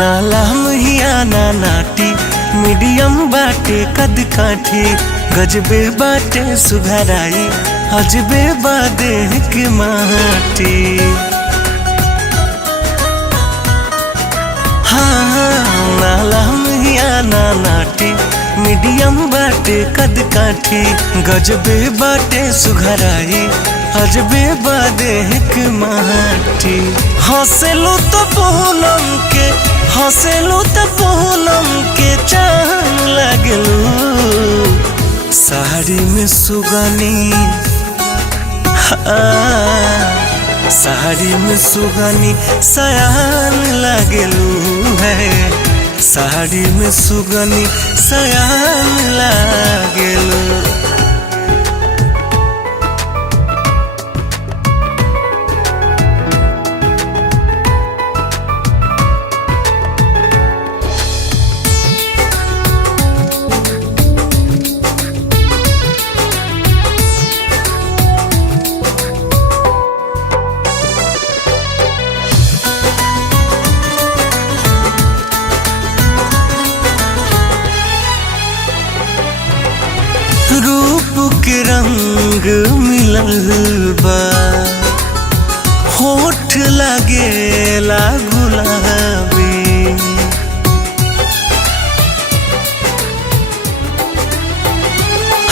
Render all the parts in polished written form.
नाला महिया ना नाटी मीडियम बाटे कद काठी गजबे बाटे सुघराई अजबे बादे के माटी। हाँ नाला महिया ना नाटी मीडियम बाटे कद काठी गजबे बाटे सुघराई अजबे बादे के माटी। हंसलू तो पूनम के हंसलू तो पूनम के चांद लगलू साड़ी में सुगनी। साड़ी में सुगनी सयान लगलू है साड़ी में सुगनी सयान लगलू। रूप के रंग मिलल बा होठ लागेला गुलाबी।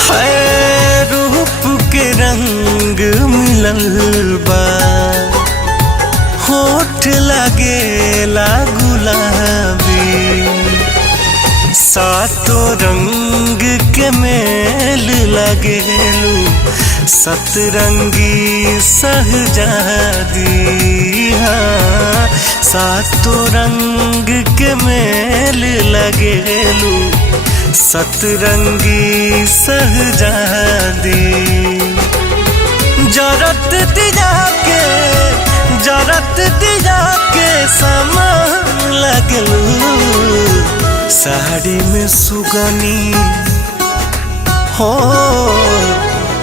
है रूप के रंग मिलल बा होठ लागेला गुलाबी। सातों रंग के मेल लगेलू सतरंगी सहजादी। हाँ सातों रंग के मेल लगेलू सतरंगी सहजादी। जरत दिया के समान लगलू साड़ी में सुगनी। हो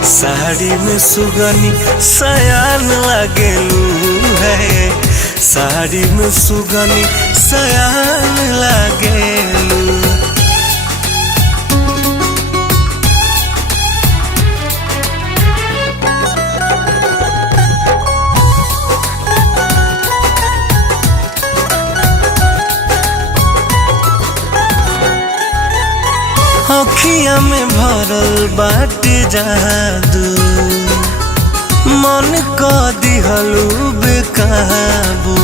साड़ी में सुगनी सयान लगलू है साड़ी में सुगनी सयान लगलू। अखिया में भरल बाटे जादू मन क दिहलू बेकाबू।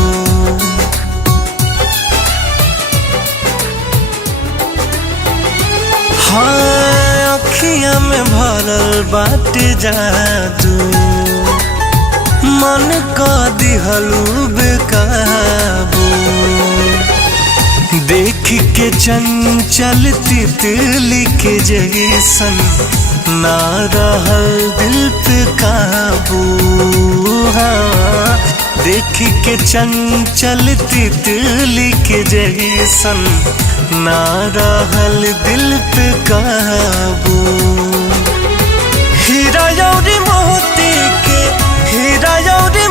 हाँ अखिया में भरल बाटे जादू मन क दिहलू बेकाबू। देख के चंचल तितली के जैसन ना रहल दिल पे काबू। हाँ देख के चंचल तितली के जैसन ना रहल दिल पे काबू। हीरा यौरी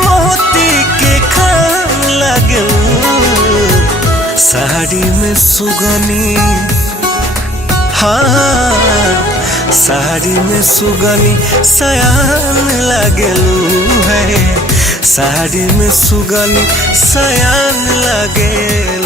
मोती के खान लगलू साड़ी में सुगनी। हाँ साड़ी में सुगनी सयान लगलू है साड़ी में सुगनी सयान लगलू।